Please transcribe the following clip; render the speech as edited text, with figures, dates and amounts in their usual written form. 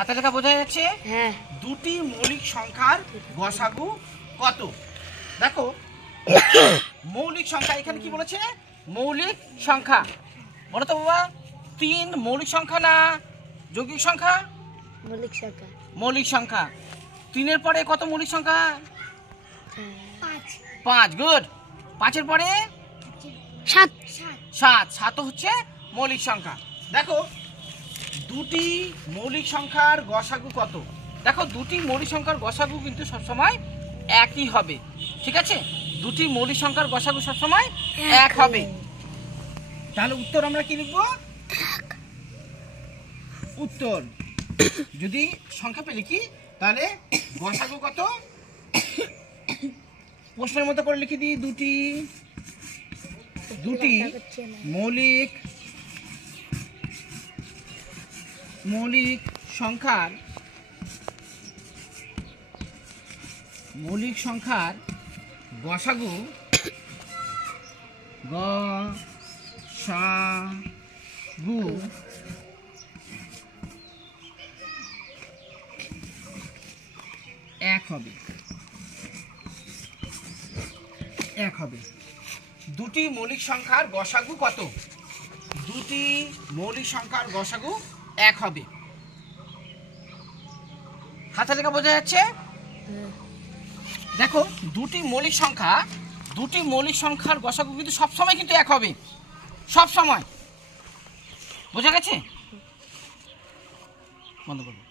হাতে লেখা বোঝা যাচ্ছে? হ্যাঁ। দুটি মৌলিক সংখ্যার গসাগু কত? দেখো মৌলিক সংখ্যা, এখানে কি বলেছে? মৌলিক সংখ্যা। বলো তো বাবা, 3 মৌলিক সংখ্যা না যৌগিক সংখ্যা? মৌলিক সংখ্যা। মৌলিক সংখ্যা। 3-এর পরে কত মৌলিক সংখ্যা? 5। গুড। 5-এর পরে 7। 7 হচ্ছে মৌলিক সংখ্যা। দেখো দুটি মৌলিক সংখ্যার গসাগু কত? দেখো দুটি মৌলিক সংখ্যার গসাগু কিন্তু সবসময় একই হবে, ঠিক আছে? দুটি মৌলিক সংখ্যার গসাগু সবসময় এক হবে। তাহলে উত্তর আমরা কি লিখব? উত্তর যদি সংক্ষেপে লিখি তাহলে গসাগু কত প্রশ্নের মতো করে লিখে দিই, দুটি মৌলিক সংখ্যার গসাগু এক হবে। দুটি মৌলিক সংখ্যার গসাগু কত? দুটি মৌলিক সংখ্যার গসাগু এক হবে। হাতে লেখা বোঝা যাচ্ছে? দেখো দুটি মৌলিক সংখ্যার গসাগু কিন্তু সবসময় কিন্তু এক হবে, সব সময়। বোঝা গেছে? বন্ধ করবো।